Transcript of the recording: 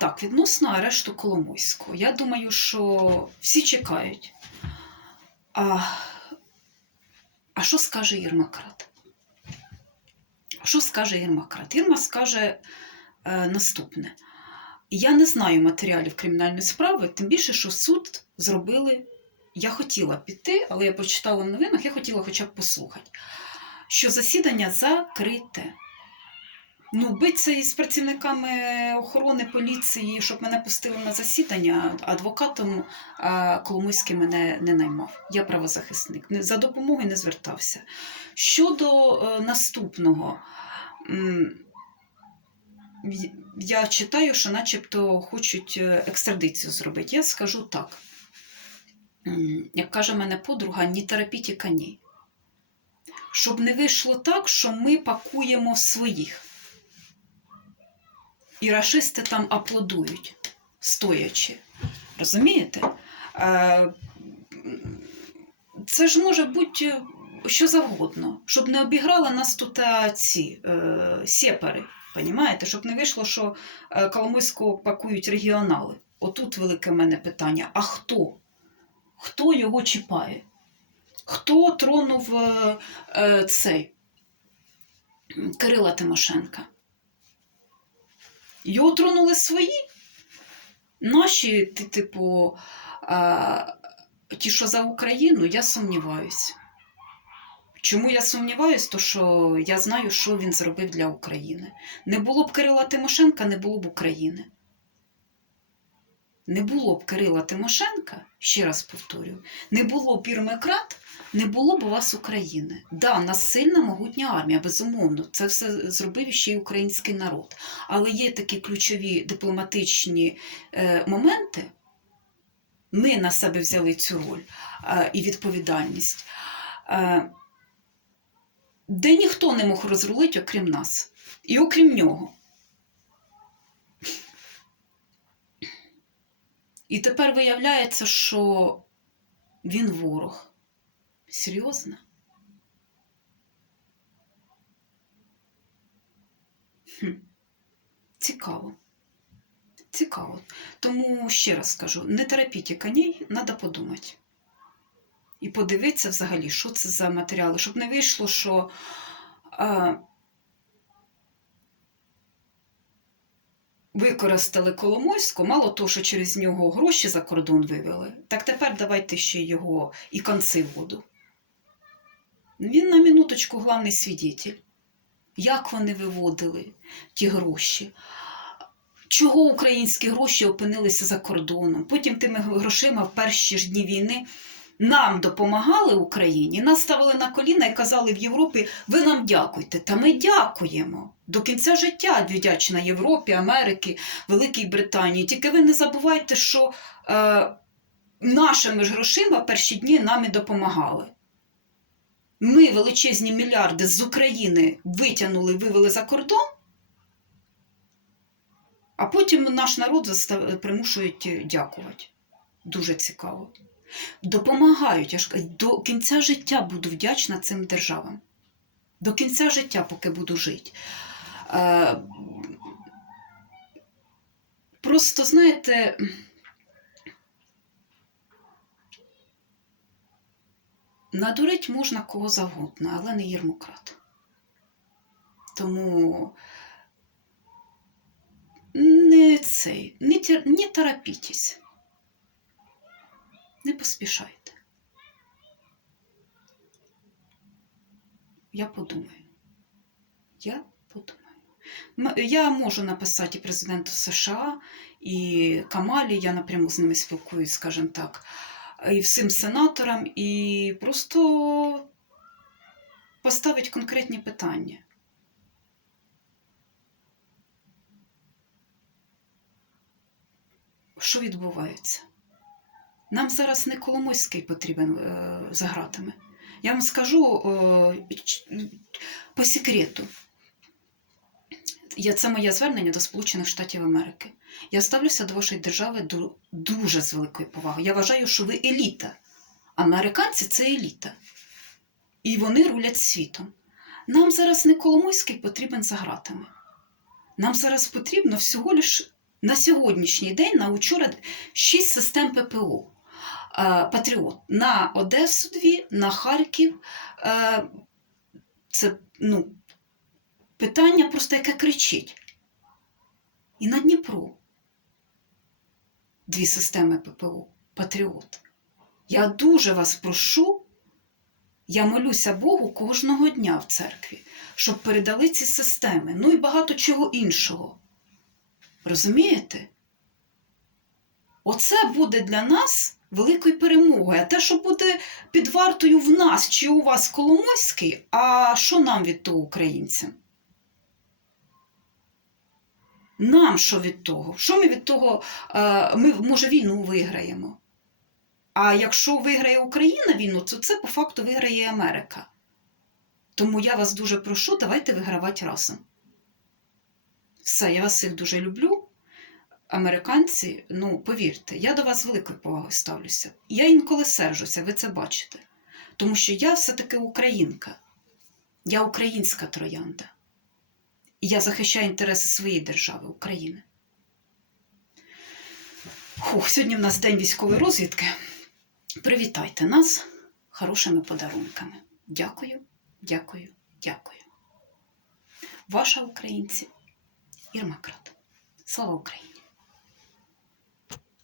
Так, відносно арешту Коломойського. Я думаю, що всі чекають. А, а що скаже Єрмакрат? Що скаже Єрмакрат? Єрма скаже е, наступне. Я не знаю матеріалів кримінальної справи, тим більше, що суд зробили. Я хотіла піти, але я прочитала в новинах, я хотіла хоча б послухати, що засідання закрите. Ну, биться із працівниками охорони поліції, щоб мене пустили на засідання, адвокатом Коломойський мене не наймав. Я правозахисник. За допомогою не звертався. Щодо е, наступного, я читаю, що начебто хочуть е, екстрадицію зробити. Я скажу так. Як каже мене подруга, ні терапіть коні. Щоб не вийшло так, що ми пакуємо своїх. І рашисти там аплодують, стоячи. Розумієте? Е, Це ж може бути що завгодно, щоб не обіграли нас тут ці е, сепари. Понімаєте? Щоб не вийшло, що е, пакують регіонали. Отут велике в мене питання: а хто? Хто його чіпає? Хто тронув е, е, цей Кирила Тимошенка? Його тронули свої. Наші, ти, типу, а, ті, що за Україну, я сумніваюсь. Чому я сумніваюсь? То що я знаю, що він зробив для України. Не було б Кирила Тимошенка, не було б України. Не було б Кирила Тимошенка, ще раз повторюю, не було б Ірмекрат, не було б у вас України. Да, нас сильна могутня армія, безумовно. Це все зробив ще й український народ. Але є такі ключові дипломатичні е, моменти. Ми на себе взяли цю роль е, і відповідальність, е, де ніхто не мог розрулити, окрім нас. І окрім нього. І тепер виявляється, що він ворог. Серйозно? Хм. Цікаво. Цікаво. Тому ще раз скажу: не терапіть коней, треба подумати. І подивитися взагалі, що це за матеріали, щоб не вийшло, що а, використали Коломойську, мало того, що через нього гроші за кордон вивели, так тепер давайте ще його і конці в воду. Він на минуточку главний свідетель. Як вони виводили ті гроші? Чого українські гроші опинилися за кордоном? Потім тими грошима в перші ж дні війни нам допомагали Україні, нас ставили на коліна і казали в Європі: ви нам дякуйте. Та ми дякуємо. До кінця життя вдячна Європі, Америки, Великій Британії. Тільки ви не забувайте, що е, нашими ж грошима перші дні нам і допомагали. Ми величезні мільярди з України витягнули, вивели за кордон, а потім наш народ примушують дякувати. Дуже цікаво. Допомагають. Я ж до кінця життя буду вдячна цим державам. До кінця життя, поки буду жити. Е, Просто, знаєте, надурить можна кого завгодно, але не Єрмократ. Тому не цей, не, тер- не поспішайте. Я подумаю. Я подумаю. Я можу написати і президенту США, і Камалі, я напряму з ними спілкуюсь, скажімо так, і всім сенаторам, і просто поставити конкретні питання. Що відбувається? Нам зараз не Коломойський потрібен е, за гратами. Я вам скажу е, по секрету. Це моє звернення до Сполучених Штатів Америки. Я ставлюся до вашої держави дуже з великою повагою. Я вважаю, що ви еліта. Американці це еліта. І вони рулять світом. Нам зараз не Коломойський потрібен за гратами. Нам зараз потрібно всього лиш на сьогоднішній день, на учора, 6 систем ППО. Е, Патріот на Одесу дві, на Харків. Е, Це ну, питання просто яке кричить. І на Дніпро. Дві системи ППО. Патріот. Я дуже вас прошу, я молюся Богу кожного дня в церкві, щоб передали ці системи, ну і багато чого іншого. Розумієте? Оце буде для нас великою перемогою. А те, що буде під вартою в нас чи у вас Коломойський, а що нам від того українцям? Нам що від того? Що ми від того? е, Ми, може, війну виграємо. А якщо виграє Україна війну, то це по факту виграє Америка. Тому я вас дуже прошу, давайте вигравати разом. Все, я вас всіх дуже люблю. Американці, ну, повірте, я до вас з великою повагою ставлюся. Я інколи сержуся, ви це бачите. Тому що я все-таки українка. Я українська троянда. І я захищаю інтереси своєї держави, України. Хух, сьогодні в нас день військової розвідки. Привітайте нас хорошими подарунками. Дякую, дякую, дякую. Ваша українці Ірма Крат. Слава Україні!